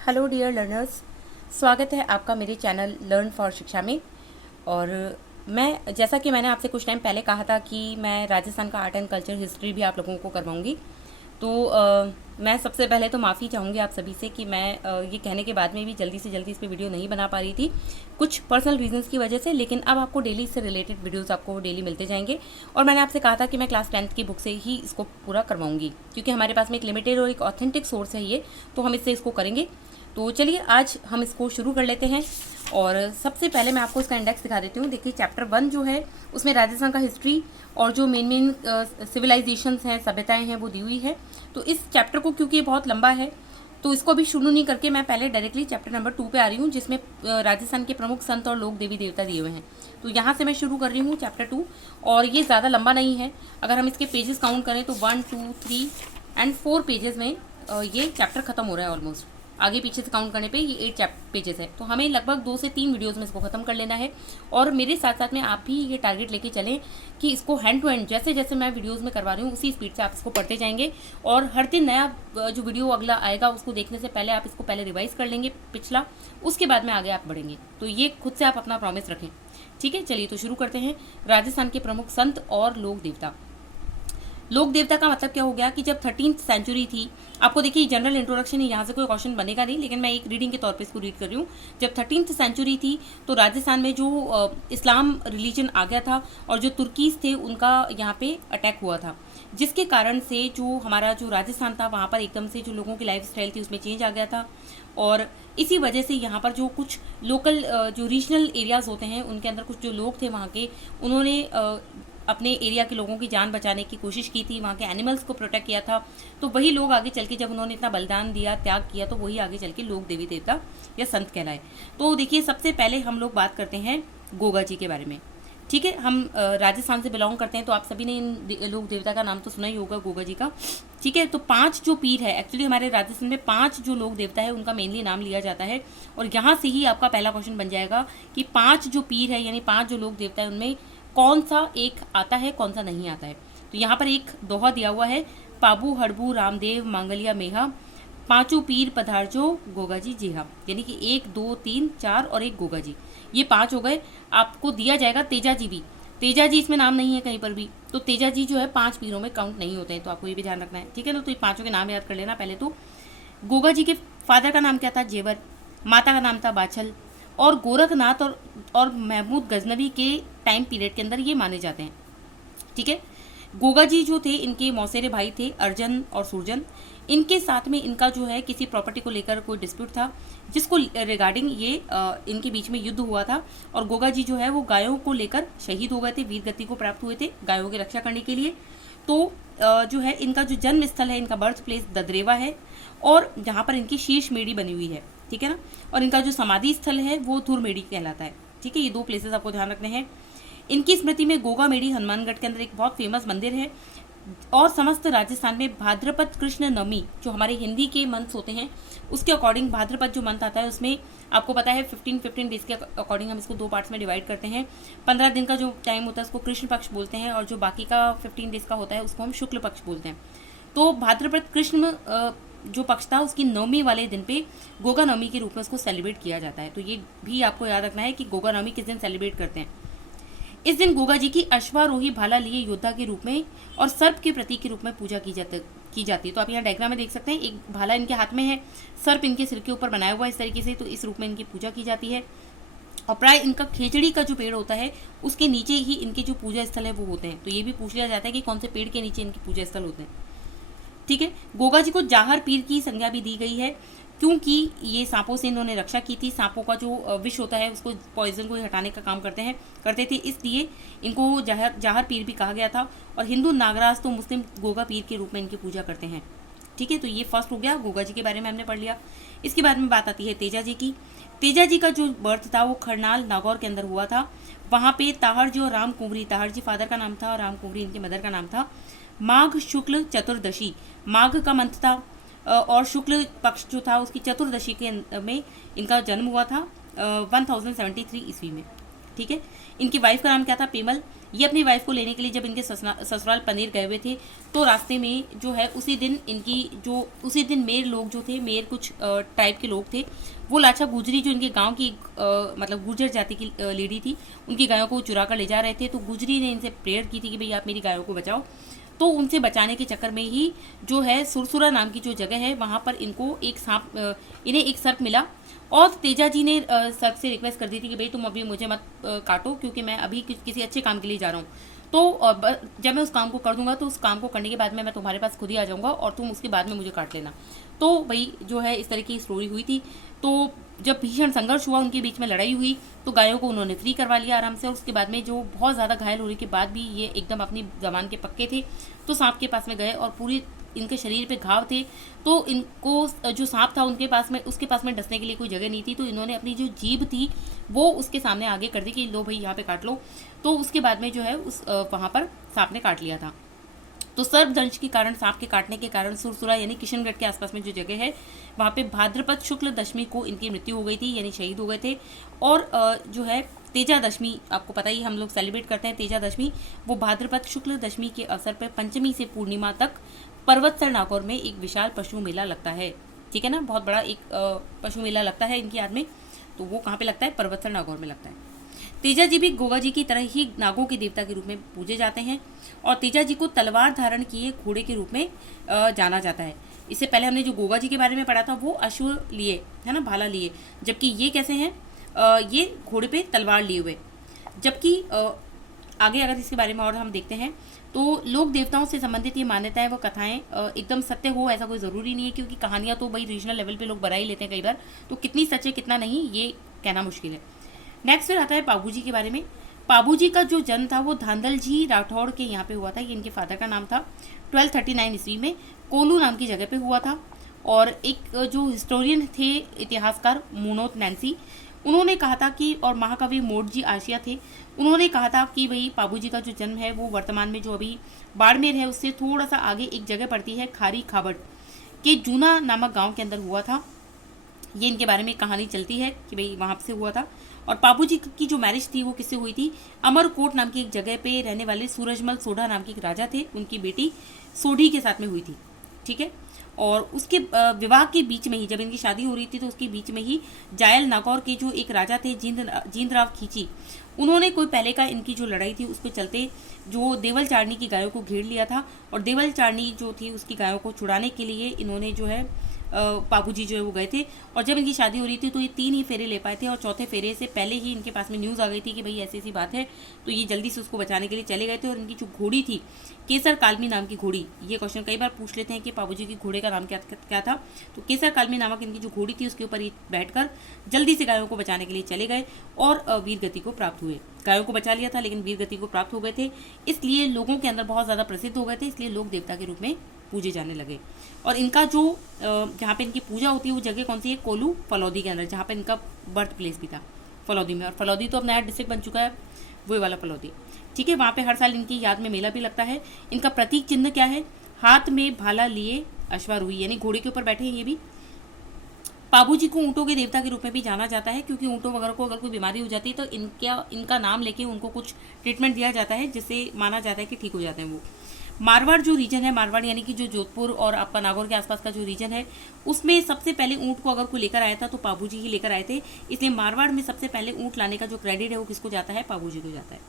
Hello dear learners, स्वागत है आपका मेरे चैनल लर्न फॉर शिक्षा में। और मैं जैसा कि मैंने आपसे कुछ टाइम पहले कहा था कि मैं राजस्थान का आर्ट एंड कल्चर हिस्ट्री भी आप लोगों को करवाऊंगी। तो मैं सबसे पहले तो माफ़ी चाहूँगी आप सभी से कि मैं ये कहने के बाद में भी जल्दी से जल्दी इस पर वीडियो नहीं बना पा रही थी, कुछ पर्सनल रीजंस की वजह से। लेकिन अब आपको डेली से रिलेटेड वीडियोस आपको डेली मिलते जाएंगे। और मैंने आपसे कहा था कि मैं क्लास 10th की बुक से ही इसको पूरा करवाऊंगी, क्योंकि हमारे पास में एक लिमिटेड और एक ऑथेंटिक सोर्स है ये, तो हम इससे इसको करेंगे। तो चलिए आज हम इसको शुरू कर लेते हैं। और सबसे पहले मैं आपको इसका इंडेक्स दिखा देती हूँ। देखिए चैप्टर 1 जो है उसमें राजस्थान का हिस्ट्री और जो मेन मेन सिविलाइजेशंस हैं, सभ्यताएं हैं, वो दी हुई है। तो इस चैप्टर को क्योंकि ये बहुत लंबा है तो इसको अभी शुरू नहीं करके मैं पहले डायरेक्टली चैप्टर नंबर 2 पे आ रही हूँ, जिसमें राजस्थान के प्रमुख संत और लोक देवी देवता दिए हुए हैं। तो यहाँ से मैं शुरू कर रही हूँ चैप्टर 2। और ये ज़्यादा लंबा नहीं है, अगर हम इसके पेजेस काउंट करें तो 1 2 3 एंड 4 पेजेस में ये चैप्टर खत्म हो रहा है ऑलमोस्ट। आगे पीछे से काउंट करने पे ये 8 पेजेस है। तो हमें लगभग 2 से 3 वीडियोस में इसको खत्म कर लेना है। और मेरे साथ साथ में आप भी ये टारगेट लेके चलें कि इसको हैंड टू हैंड जैसे जैसे मैं वीडियोस में करवा रही हूँ उसी स्पीड से आप इसको पढ़ते जाएंगे। और हर दिन नया जो वीडियो अगला आएगा उसको देखने से पहले आप इसको पहले रिवाइज कर लेंगे पिछला, उसके बाद में आगे आप बढ़ेंगे। तो ये खुद से आप अपना प्रॉमिस रखें, ठीक है। चलिए तो शुरू करते हैं। राजस्थान के प्रमुख संत और लोक देवता। लोक देवता का मतलब क्या हो गया कि जब 13th सेंचुरी थी, आपको देखिए जनरल इंट्रोडक्शन है, यहाँ से कोई क्वेश्चन बनेगा नहीं, लेकिन मैं एक रीडिंग के तौर पे इसको रीड कर रही हूँ। जब 13th सेंचुरी थी तो राजस्थान में जो इस्लाम रिलीजन आ गया था और जो तुर्कीज थे उनका यहाँ पे अटैक हुआ था, जिसके कारण से जो हमारा जो राजस्थान था वहाँ पर एकदम से जो लोगों की लाइफ स्टाइल थी उसमें चेंज आ गया था। और इसी वजह से यहाँ पर जो कुछ लोकल जो रीजनल एरियाज होते हैं उनके अंदर कुछ जो लोग थे वहाँ के, उन्होंने अपने एरिया के लोगों की जान बचाने की कोशिश की थी, वहाँ के एनिमल्स को प्रोटेक्ट किया था। तो वही लोग आगे चल के जब उन्होंने इतना बलिदान दिया, त्याग किया, तो वही आगे चल के लोक देवी देवता या संत कहलाए। तो देखिए सबसे पहले हम लोग बात करते हैं गोगा जी के बारे में, ठीक है। हम राजस्थान से बिलोंग करते हैं तो आप सभी ने इन लोक देवता का नाम तो सुना ही होगा, गोगा जी का, ठीक है। तो 5 जो पीर है, एक्चुअली हमारे राजस्थान में 5 जो लोक देवता है उनका मेनली नाम लिया जाता है। और यहाँ से ही आपका पहला क्वेश्चन बन जाएगा कि 5 जो पीर है यानी 5 जो लोक देवता है उनमें कौन सा एक आता है, कौन सा नहीं आता है। तो यहाँ पर एक दोहा दिया हुआ है, पाबू हड़बू रामदेव मांगलिया मेहा, पांचों पीर पधारजो गोगा जी जेहा, यानी कि 1 2 3 4 और एक गोगा जी, ये 5 हो गए। आपको दिया जाएगा तेजा जी भी, तेजा जी इसमें नाम नहीं है कहीं पर भी, तो तेजा जी जो है 5 पीरों में काउंट नहीं होते हैं, तो आपको ये भी ध्यान रखना है, ठीक है ना। तो ये 5 के नाम याद कर लेना पहले। तो गोगा जी के फादर का नाम क्या था? जेवर। माता का नाम था बाछल। और गोरखनाथ और महमूद गजनवी के टाइम पीरियड के अंदर ये माने जाते हैं, ठीक है। गोगा जी जो थे इनके मौसेरे भाई थे अर्जन और सुरजन। इनके साथ में इनका जो है किसी प्रॉपर्टी को लेकर कोई डिस्प्यूट था, जिसको रिगार्डिंग ये इनके बीच में युद्ध हुआ था। और गोगा जी जो है वो गायों को लेकर शहीद हो गए थे, वीर गति को प्राप्त हुए थे गायों की रक्षा करने के लिए। तो जो है इनका जो जन्म स्थल है, इनका बर्थ प्लेस ददरेवा है, और जहाँ पर इनकी शीर्ष मेड़ी बनी हुई है, ठीक है ना। और इनका जो समाधि स्थल है वो धुरमेड़ी कहलाता है, ठीक है। ये 2 प्लेसेस आपको ध्यान रखने हैं। इनकी स्मृति में गोगा मेड़ी हनुमानगढ़ के अंदर एक बहुत फेमस मंदिर है। और समस्त राजस्थान में भाद्रपद कृष्ण नवमी, जो हमारे हिंदी के मंथ्स होते हैं उसके अकॉर्डिंग भाद्रपद जो मंथ आता है उसमें आपको पता है 15 डेज के अकॉर्डिंग हम इसको 2 पार्ट्स में डिवाइड करते हैं। 15 दिन का जो टाइम होता है उसको कृष्ण पक्ष बोलते हैं, और जो बाकी का 15 डेज का होता है उसको हम शुक्ल पक्ष बोलते हैं। तो भाद्रपद कृष्ण जो पक्ष था उसकी नवमी वाले दिन पे गोगा नवमी के रूप में उसको सेलिब्रेट किया जाता है। तो ये भी आपको याद रखना है कि गोगा नवमी किस दिन सेलिब्रेट करते हैं। इस दिन गोगा जी की अश्वारोही भाला लिए योद्धा के रूप में और सर्प के प्रतीक के रूप में पूजा की जाती है। तो आप यहाँ डायग्राम में देख सकते हैं, एक भाला इनके हाथ में है, सर्प इनके सिर के ऊपर बनाया हुआ है इस तरीके से, तो इस रूप में इनकी पूजा की जाती है। और प्राय इनका खेजड़ी का जो पेड़ होता है उसके नीचे ही इनके जो पूजा स्थल है वो होते हैं। तो ये भी पूछ लिया जाता है कि कौन से पेड़ के नीचे इनके पूजा स्थल होते हैं, ठीक है। गोगा जी को जाहर पीर की संज्ञा भी दी गई है, क्योंकि ये सांपों से इन्होंने रक्षा की थी। सांपों का जो विष होता है उसको, पॉइजन को हटाने का काम करते थे, इसलिए इनको जाहर पीर भी कहा गया था। और हिंदू नागराज तो मुस्लिम गोगा पीर के रूप में इनकी पूजा करते हैं, ठीक है। तो ये फर्स्ट हो गया, गोगा जी के बारे में हमने पढ़ लिया। इसके बाद में बात आती है तेजा जी की। तेजा जी का जो बर्थ था वो खरनाल नागौर के अंदर हुआ था। वहाँ पे ताहर जी और राम कुंवरी, ताहर जी फादर का नाम था और राम कुंवरी इनके मदर का नाम था, माघ शुक्ल चतुर्दशी, माघ का मंथ था और शुक्ल पक्ष जो था उसकी चतुर्दशी के में इनका जन्म हुआ था 1073 ईस्वी में, ठीक है। इनकी वाइफ का नाम क्या था, पेमल। ये अपनी वाइफ को लेने के लिए जब इनके ससुराल पनीर गए हुए थे तो रास्ते में जो है उसी दिन मेयर लोग जो थे, मेयर कुछ टाइप के लोग थे, वो लाचा गुजरी जो इनके गांव की मतलब गुर्जर जाति की लेडी थी, उनकी गायों को चुरा कर ले जा रहे थे। तो गुजरी ने इनसे प्रेयर की थी कि भाई आप मेरी गायों को बचाओ। तो उनसे बचाने के चक्कर में ही जो है सुरसुरा नाम की जो जगह है वहाँ पर इनको इन्हें एक सर्प मिला। और तेजा जी ने सर्प से रिक्वेस्ट कर दी थी कि भाई तुम अभी मुझे मत काटो, क्योंकि मैं अभी किसी अच्छे काम के लिए जा रहा हूँ। तो जब मैं उस काम को कर दूंगा तो उस काम को करने के बाद में मैं तुम्हारे पास खुद ही आ जाऊंगा और तुम उसके बाद में मुझे काट लेना। तो भाई जो है इस तरह की स्टोरी हुई थी। तो जब भीषण संघर्ष हुआ, उनके बीच में लड़ाई हुई, तो गायों को उन्होंने फ्री करवा लिया आराम से। और उसके बाद में जो बहुत ज़्यादा घायल होने के बाद भी ये एकदम अपनी जबान के पक्के थे, तो सांप के पास में गए और पूरी इनके शरीर पे घाव थे। तो इनको जो सांप था उसके पास में डसने के लिए कोई जगह नहीं थी, तो इन्होंने अपनी जो जीभ थी वो उसके सामने आगे कर दी कि लो भाई यहाँ पे काट लो। तो उसके बाद में जो है वहाँ पर सांप ने काट लिया था। तो सर्पदंश के कारण, सांप के काटने के कारण सुरसुरा यानी किशनगढ़ के आसपास में जो जगह है वहाँ पे भाद्रपद शुक्ल दशमी को इनकी मृत्यु हो गई थी, यानी शहीद हो गए थे। और जो है तेजा दशमी, आपको पता ही हम लोग सेलिब्रेट करते हैं तेजा दशमी, वो भाद्रपद शुक्ल दशमी के अवसर पर पंचमी से पूर्णिमा तक पर्वतसर नागौर में एक विशाल पशु मेला लगता है। ठीक है ना, बहुत बड़ा एक पशु मेला लगता है इनकी याद में। तो वो कहाँ पे लगता है, पर्वतसर नागौर में लगता है। तेजा जी भी गोगा जी की तरह ही नागों के देवता के रूप में पूजे जाते हैं और तेजा जी को तलवार धारण किए घोड़े के रूप में जाना जाता है। इससे पहले हमने जो गोगा जी के बारे में पढ़ा था वो अश्व लिए, है ना, भाला लिए, जबकि ये कैसे हैं, ये घोड़े पे तलवार लिए हुए। जबकि आगे अगर इसके बारे में और हम देखते हैं तो लोक देवताओं से संबंधित ये मान्यताएं व कथाएं एकदम सत्य हो ऐसा कोई ज़रूरी नहीं है, क्योंकि कहानियाँ तो भाई रीजनल लेवल पे लोग बना ही लेते हैं कई बार, तो कितनी सच है कितना नहीं ये कहना मुश्किल है। नेक्स्ट फिर आता है पाबू जी के बारे में। पाबू जी का जो जन्म था वो धांधल जी राठौड़ के यहाँ पे हुआ था, ये इनके फादर का नाम था। 1239 ईस्वी में कोलू नाम की जगह पे हुआ था। और एक जो हिस्टोरियन थे, इतिहासकार मुनोत नैन्सी, उन्होंने कहा था कि, और महाकवि मोटजी आशिया थे, उन्होंने कहा था कि भाई पाबू जी का जो जन्म है वो वर्तमान में जो अभी बाड़मेर है उससे थोड़ा सा आगे एक जगह पड़ती है खारी खाबड़ के जूना नामक गाँव के अंदर हुआ था। ये इनके बारे में कहानी चलती है कि भाई वहाँ से हुआ था। और पाबू जी की जो मैरिज थी वो किससे हुई थी, अमरकोट नाम की एक जगह पे रहने वाले सूरजमल सोढ़ा नाम के एक राजा थे, उनकी बेटी सोढ़ी के साथ में हुई थी। ठीक है। और उसके विवाह के बीच में ही, जब इनकी शादी हो रही थी तो उसके बीच में ही जायल नागौर के जो एक राजा थे जींदराव खींची, उन्होंने कोई पहले का इनकी जो लड़ाई थी उसके चलते जो देवल चारनी की गायों को घेर लिया था। और देवल चारनी जो थी उसकी गायों को छुड़ाने के लिए इन्होंने जो है पाबू जी जो है वो गए थे। और जब इनकी शादी हो रही थी तो ये 3 ही फेरे ले पाए थे और चौथे फेरे से पहले ही इनके पास में न्यूज़ आ गई थी कि भाई ऐसी ऐसी बात है, तो ये जल्दी से उसको बचाने के लिए चले गए थे। और इनकी जो घोड़ी थी केसर कालमी नाम की घोड़ी, ये क्वेश्चन कई बार पूछ लेते हैं कि पाबू जी की घोड़े का नाम क्या था, तो केसर कालमी नामक इनकी जो घोड़ी थी उसके ऊपर ये बैठकर जल्दी से गायों को बचाने के लिए चले गए और वीर गति को प्राप्त हुए। गायों को बचा लिया था लेकिन वीर गति को प्राप्त हो गए थे, इसलिए लोगों के अंदर बहुत ज़्यादा प्रसिद्ध हो गए थे, इसलिए लोग देवता के रूप में पूजे जाने लगे। और इनका जो जहाँ पे इनकी पूजा होती है वो जगह कौन सी है, कोलू फलौदी के अंदर, जहाँ पे इनका बर्थ प्लेस भी था फलौदी में। और फलौदी तो अब नया डिस्ट्रिक्ट बन चुका है, वही वाला फलौदी। ठीक है, वहाँ पे हर साल इनकी याद में मेला भी लगता है। इनका प्रतीक चिन्ह क्या है, हाथ में भाला लिए अश्वारूही, यानी घोड़े के ऊपर बैठे हैं ये भी। पाबू जी को ऊँटों के देवता के रूप में भी जाना जाता है, क्योंकि ऊँटों वगैरह को अगर कोई बीमारी हो जाती है तो इनका नाम लेके उनको कुछ ट्रीटमेंट दिया जाता है, जिससे माना जाता है कि ठीक हो जाते हैं वो। मारवाड़ जो रीजन है, मारवाड़ यानी कि जो जोधपुर और आपका नागौर के आसपास का जो रीजन है, उसमें सबसे पहले ऊँट को अगर कोई लेकर आया था तो पाबू जी ही लेकर आए थे, इसलिए मारवाड़ में सबसे पहले ऊँट लाने का जो क्रेडिट है वो किसको जाता है, पाबू जी को जाता है।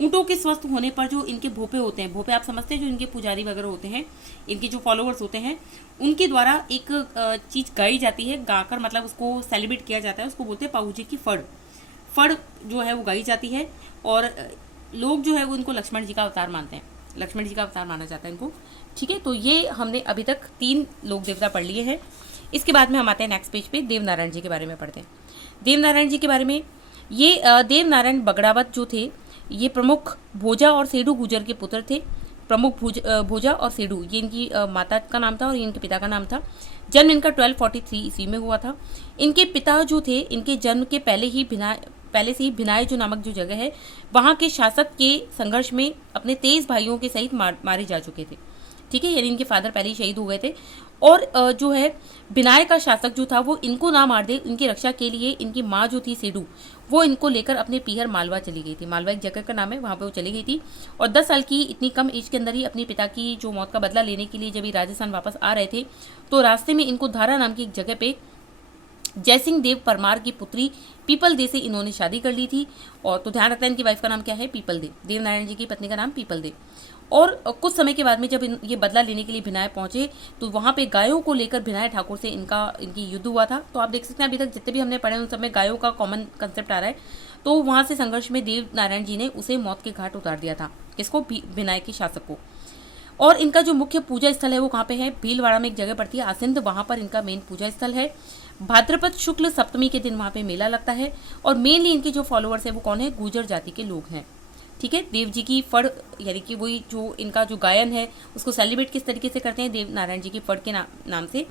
ऊँटों के स्वस्थ होने पर जो इनके भोपे होते हैं, भोपे आप समझते हैं, जो इनके पुजारी वगैरह होते हैं, इनके जो फॉलोअर्स होते हैं, उनके द्वारा एक चीज़ गाई जाती है, गाकर मतलब उसको सेलिब्रेट किया जाता है, उसको बोलते हैं पाबू जी की फड़ जो है वो गाई जाती है। और लोग जो है वो इनको लक्ष्मण जी का अवतार मानते हैं, लक्ष्मण जी का अवतार माना जाता है इनको। ठीक है, तो ये हमने अभी तक 3 लोक देवता पढ़ लिए हैं। इसके बाद में हम आते हैं नेक्स्ट पेज पे, देवनारायण जी के बारे में पढ़ते हैं। देवनारायण जी के बारे में, ये देवनारायण बगड़ावत जो थे ये प्रमुख भोजा और सेडू गुजर के पुत्र थे। प्रमुख भोजा और सेडू, ये इनकी माता का नाम था और ये इनके पिता का नाम था। जन्म इनका 1243 ईस्वी में हुआ था। इनके पिता जो थे, इनके जन्म के पहले से ही भिनाई जो नामक जो जगह है वहाँ के शासक के संघर्ष में अपने 23 भाइयों के सहित मारे जा चुके थे। ठीक है, यानी इनके फादर पहले ही शहीद हो गए थे। और जो है बिनाय का शासक जो था वो इनको ना मार दे, इनकी रक्षा के लिए इनकी माँ जो थी सेडू, वो इनको लेकर अपने पीहर मालवा चली गई थी। मालवा एक जगह का नाम है, वहाँ पे वो चली गई थी। और 10 साल की इतनी कम एज के अंदर ही अपने पिता की जो मौत का बदला लेने के लिए जब ये राजस्थान वापस आ रहे थे, तो रास्ते में इनको धारा नाम की एक जगह पे जयसिंह देव परमार की पुत्री पीपल दे से इन्होंने शादी कर ली थी। और तो ध्यान रखना है इनकी वाइफ का नाम क्या है, पीपल दे। देवनारायण जी की पत्नी का नाम पीपल दे। और कुछ समय के बाद में जब ये बदला लेने के लिए भिनाय पहुंचे, तो वहाँ पे गायों को लेकर भिनाय ठाकुर से इनकी युद्ध हुआ था। तो आप देख सकते हैं अभी तक जितने भी हमने पढ़े उन सब में गायों का कॉमन कंसेप्ट आ रहा है। तो वहाँ से संघर्ष में देवनारायण जी ने उसे मौत के घाट उतार दिया था। किसको? भिनाय के शासक को। और इनका जो मुख्य पूजा स्थल है वो कहाँ पे है? भीलवाड़ा में एक जगह पड़ती है आसिंद, वहाँ पर इनका मेन पूजा स्थल है। भाद्रपद शुक्ल सप्तमी के दिन वहाँ पे मेला लगता है। और मेनली इनके जो फॉलोअर्स है वो कौन है? गुर्जर जाति के लोग हैं। ठीक है। देव जी की फड़ यानी कि वही जो इनका जो गायन है उसको सेलिब्रेट किस तरीके से करते हैं? देव नारायण जी की फड़ के नाम से।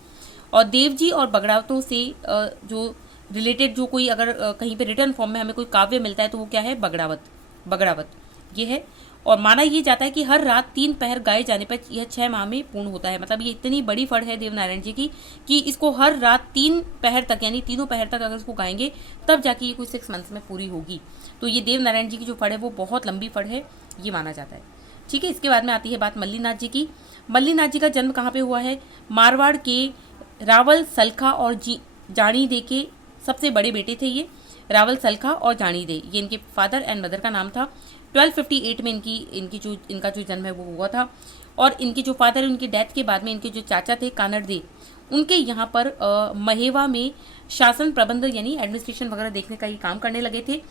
और देव जी और बगड़ावतों से जो रिलेटेड जो कोई अगर कहीं पे रिटर्न फॉर्म में हमें कोई काव्य मिलता है तो वो क्या है? बगड़ावत ये है। और माना ये जाता है कि हर रात 3 पहर गाए जाने पर यह 6 माह में पूर्ण होता है। मतलब ये इतनी बड़ी फड़ है देवनारायण जी की कि इसको हर रात 3 पहर तक यानी तीनों पहर तक अगर इसको गाएंगे तब जाके ये कोई 6 मंथ्स में पूरी होगी। तो ये देवनारायण जी की जो फड़ है वो बहुत लंबी फड़ है, ये माना जाता है। ठीक है। इसके बाद में आती है बात मल्लीनाथ जी की। मल्लीनाथ जी का जन्म कहाँ पे हुआ है? मारवाड़ के रावल सलखा और जानी दे के सबसे बड़े बेटे थे ये, रावल सलखा और जानी दे, ये इनके फादर एंड मदर का नाम था। 1258 में इनका जो जन्म है वो हुआ था। और इनके जो फादर उनकी डेथ के बाद में इनके जो चाचा थे कानड़ दे, उनके यहाँ पर महेवा में शासन प्रबंध यानी एडमिनिस्ट्रेशन वगैरह देखने का ये काम करने लगे थे।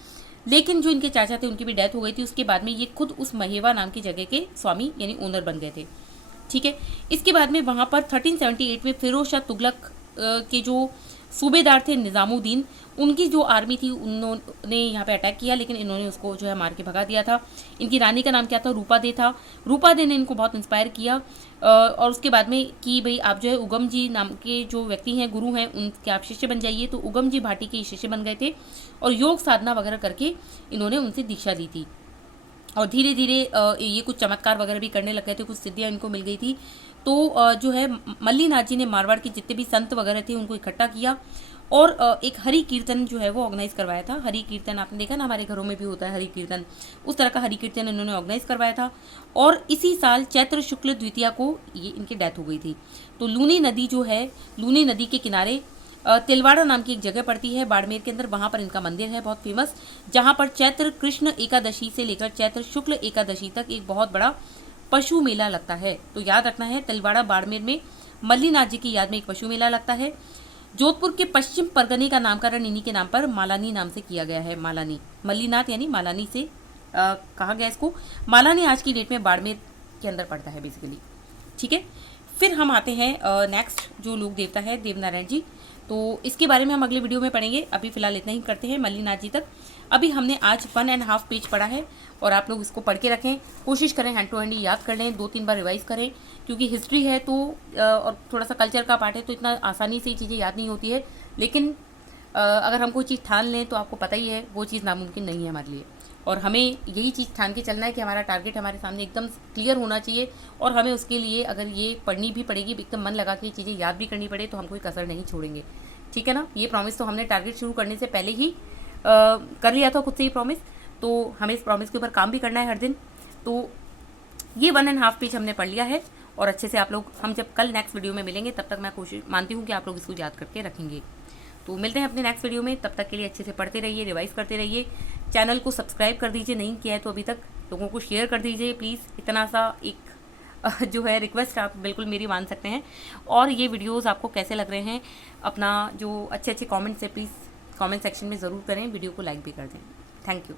लेकिन जो इनके चाचा थे उनकी भी डेथ हो गई थी। उसके बाद में ये खुद उस महेवा नाम की जगह के स्वामी यानी ओनर बन गए थे। ठीक है। इसके बाद में वहाँ पर 1378 में फिरोज शाह तुगलक के जो सूबेदार थे निज़ामुद्दीन, उनकी जो आर्मी थी उन्होंने यहाँ पे अटैक किया, लेकिन इन्होंने उसको जो है मार के भगा दिया था। इनकी रानी का नाम क्या था? रूपा दे था। रूपा दे ने इनको बहुत इंस्पायर किया और उसके बाद में कि भाई आप जो है उगम जी नाम के जो व्यक्ति हैं, गुरु हैं, उनके आप शिष्य बन जाइए। तो उगम जी भाटी के शिष्य बन गए थे और योग साधना वगैरह करके इन्होंने उनसे दीक्षा ली थी। और धीरे धीरे ये कुछ चमत्कार वगैरह भी करने लग गए थे, कुछ सिद्धियाँ इनको मिल गई थी। तो जो है मल्लीनाथ जी ने मारवाड़ के जितने भी संत वगैरह थे उनको इकट्ठा किया और एक हरि कीर्तन जो है वो ऑर्गेनाइज करवाया था। हरि कीर्तन आपने देखा ना, हमारे घरों में भी होता है हरि कीर्तन, उस तरह का हरि कीर्तन इन्होंने ऑर्गेनाइज करवाया था। और इसी साल चैत्र शुक्ल द्वितीया को ये इनकी डेथ हो गई थी। तो लूनी नदी जो है, लूनी नदी के किनारे तिलवाड़ा नाम की एक जगह पड़ती है बाड़मेर के अंदर, वहाँ पर इनका मंदिर है बहुत फेमस, जहाँ पर चैत्र कृष्ण एकादशी से लेकर चैत्र शुक्ल एकादशी तक एक बहुत बड़ा पशु मेला लगता है। तो याद रखना है, तिलवाड़ा बाड़मेर में मल्लीनाथ जी की याद में एक पशु मेला लगता है। जोधपुर के पश्चिम परगने का नामकरण इन्हीं के नाम पर मालानी नाम से किया गया है। मालानी, मल्लीनाथ यानी मालानी से कहा गया इसको। मालानी आज की डेट में बाड़मेर के अंदर पड़ता है बेसिकली। ठीक है। फिर हम आते हैं नेक्स्ट जो लोक देवता है देवनारायण जी। तो इसके बारे में हम अगले वीडियो में पढ़ेंगे। अभी फिलहाल इतना ही करते हैं मल्लीनाथ जी तक। अभी हमने आज 1.5 पेज पढ़ा है और आप लोग इसको पढ़ के रखें, कोशिश करें हैंड टू हैंड याद कर लें, 2-3 बार रिवाइज करें, क्योंकि हिस्ट्री है तो और थोड़ा सा कल्चर का पार्ट है तो इतना आसानी से चीज़ें याद नहीं होती है। लेकिन अगर हम कोई चीज़ ठान लें तो आपको पता ही है वो चीज़ नामुमकिन नहीं है हमारे लिए। और हमें यही चीज़ ठान के चलना है कि हमारा टारगेट हमारे सामने एकदम क्लियर होना चाहिए और हमें उसके लिए अगर ये पढ़नी भी पड़ेगी, एकदम मन लगा के ये चीज़ें याद भी करनी पड़े, तो हम कोई कसर नहीं छोड़ेंगे। ठीक है ना। ये प्रॉमिस तो हमने टारगेट शुरू करने से पहले ही कर लिया था खुद से ही प्रॉमिस, तो हमें इस प्रॉमिस के ऊपर काम भी करना है हर दिन। तो ये 1.5 पेज हमने पढ़ लिया है और अच्छे से आप लोग, हम जब कल नेक्स्ट वीडियो में मिलेंगे तब तक मैं कोशिश मानती हूँ कि आप लोग इसको याद करके रखेंगे। तो मिलते हैं अपने नेक्स्ट वीडियो में, तब तक के लिए अच्छे से पढ़ते रहिए, रिवाइज करते रहिए। चैनल को सब्सक्राइब कर दीजिए, नहीं किया है तो अभी तक, लोगों को शेयर कर दीजिए प्लीज़। इतना सा एक जो है रिक्वेस्ट आप बिल्कुल मेरी मान सकते हैं। और ये वीडियोस आपको कैसे लग रहे हैं, अपना जो अच्छे अच्छे कमेंट्स है प्लीज़ कमेंट सेक्शन में ज़रूर करें, वीडियो को लाइक भी कर दें। Thank you.